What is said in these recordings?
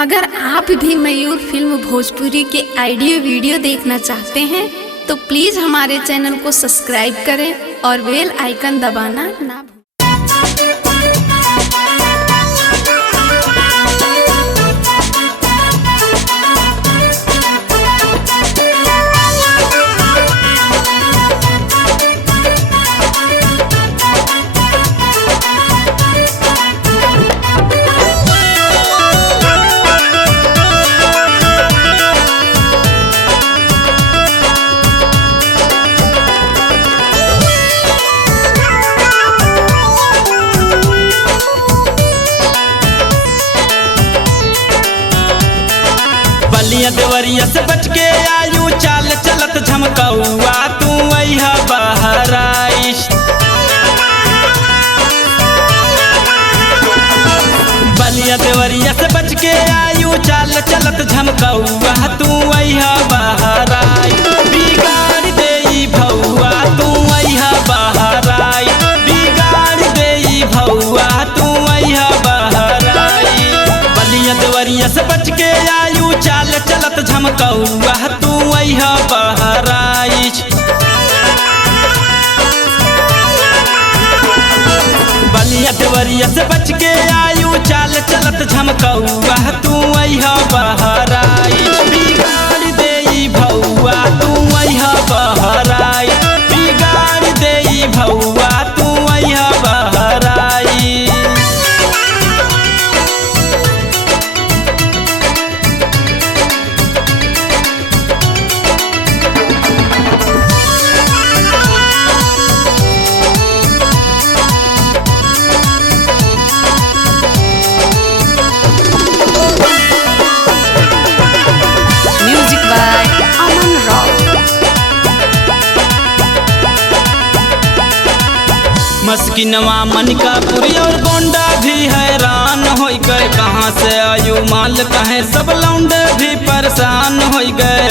अगर आप भी मयूर फिल्म भोजपुरी के ऑडियो वीडियो देखना चाहते हैं तो प्लीज़ हमारे चैनल को सब्सक्राइब करें और बेल आइकन दबाना ना भूलें। बलिया देवरिया से बच के आयु चाल चलत झमकौआ तू अइहा बहराइश। बलिया देवरिया से बच के आयु चाल चलत झमकौआ तू अइहा बहराइश। बिगाड़ देई भौआ तू अइहा बहराइश। बिगाड़ देई भौआ तू अइहा बहराइश। बलिया देवरिया से बच के आयु चाल चलत झमकौआ तू अइहा बहराइश। बलिया देवरिया से बच के आयु चाल चलत झमकौआ तू अइहा बहराइश। बिगाड़ देई भौआ तू अइहा बहराइश। बिगाड़ देई भौआ तू अइहा बहराइश। मस्किनवा मनिकापुरी और गोंडा भी हैरान हो गए। कहाँ से आयु माल कहे सब लौंडे भी परेशान हो गए।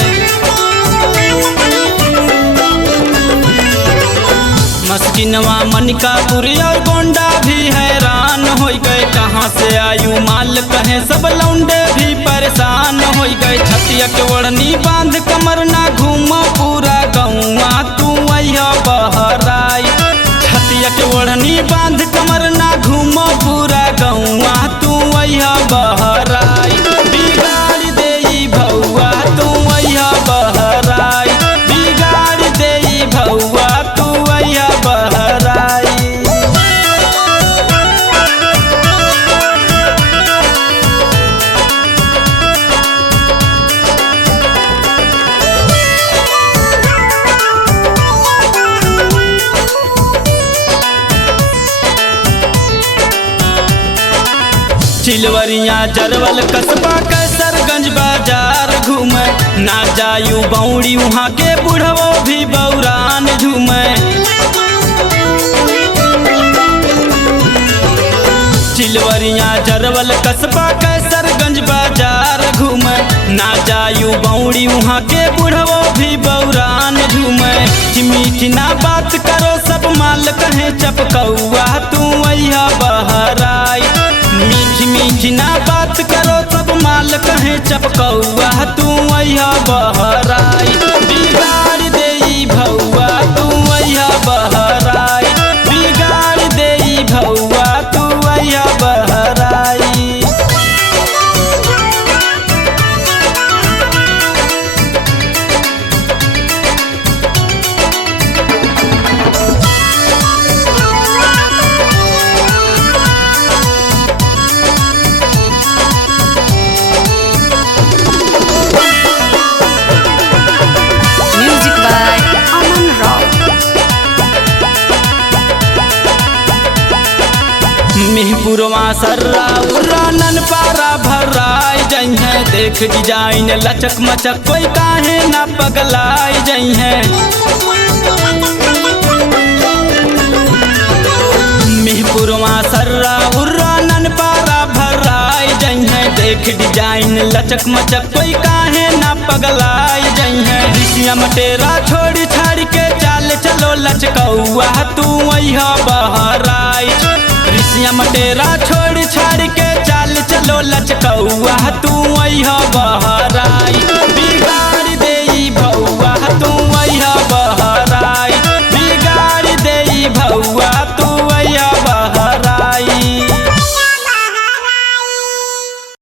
मस्किनवा मनिकापुरी और गोंडा भी हैरान हो गए। कहाँ से आयु माल कहे सब लौंडे भी परेशान हो गए। छतिया के ओढ़नी बांध कमर ना घूमो पूरा गौआ तू अइहा बहराइश। छतिया के ओढ़नी बांध कमर ना घूमो पूरा गौआ तू अइहा बहराइश। बिगाड़ देई भौआ तू अइहा बहराइश। बिगाड़ देई भौआ तू अइहा बहराइश। चिलवरिया जरवल कस्बा कैसरगंज बाजार घूमे। ना जायू बौड़ी वहाँ के बुढ़वो भी बौरान झूमे। चिलवरिया जरवल कस्बा कैसरगंज बाजार घूमे। ना जायू बौड़ी वहाँ के बुढ़वो भी बौरान झूमे। मीठी ना बात करो सब माल कहे चपकौआ तू अइहा बहराइश। मीठी मीठी ना बात करो सब माल कहे चपकौआ तू अइहा बहराइश। बिगाड़ देई भौआ तू अइहा बहराइश। बिगाड़ देई भौआ तू अइहा बहराइश। मिहपुरवा सर्रा उर्रा ननपारा भर्राई जई है। देख डिजाइन लचक मचक कोई काहे ना पगलाई जई है। मिहपुरवा सर्रा उर्रा ननपारा भर्राई जई है। देख डिजाइन लचक मचक कोई काहे ना पगलाई जई है। ऋषिया मटेरा छोड़ छाड़ के चाल चलो लचकौआ तू अइहा बहराइश। ऋषिया मटेरा छोड़ छाड़ के चाल चलो लचकौआ तू अइह बहराई।